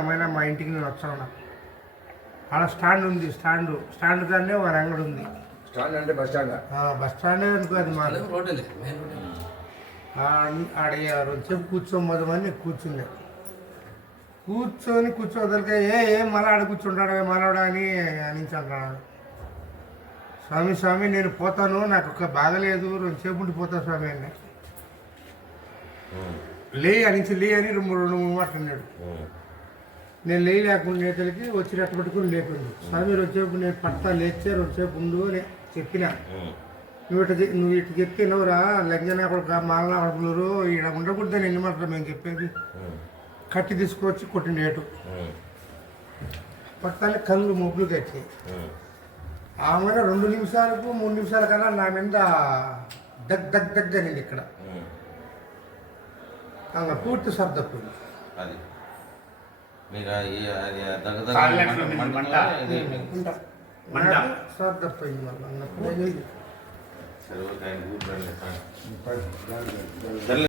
అమ్మాయినా మా ఇంటికి నేను వచ్చాను. ఆడ స్టాండ్ ఉంది, స్టాండ్ కానీ ఒక అంగడి ఉంది. స్టాండ్ అంటే బస్ స్టాండ్? బస్ స్టాండ్ అనుకోదు మా ఆడ చెప్పు కూర్చోమని కూర్చుంది. కూర్చోదలికే ఏం మళ్ళా ఆడ కూర్చుంటాడు మనవాడా అని అనించాడు. స్వామి నేను పోతాను, నాకు ఒక బాగలేదు, 2 సేపు ఉండిపోతా స్వామి అని. లే అని 2-3 మాట్లాడినాడు. నేను లేకుండా నేతలకి వచ్చి రెట్ట పెట్టుకుని లేకుండు. స్వామి 2 సేపు నేను పడతా, లేచే 2 సేపు ఉండు అని చెప్పిన. నువ్వు ఇటు చెప్తున్నావురా లంజన అక్కడ మాలన అడుగులు ఈడ ఉండకూడదని ఎన్ని మాటలు మేము చెప్పేది. కట్టి తీసుకొచ్చి కొట్టిండేటు పట్టాలి, కళ్ళు మొబ్బులు కట్టి ఆమె 2 నిమిషాలకు 3 నిమిషాల కన్నా నా మీద దగ్గ అనింది. ఇక్కడ ఆమె పూర్తి సర్దపోయింది. సర్దపోయింది మళ్ళీ.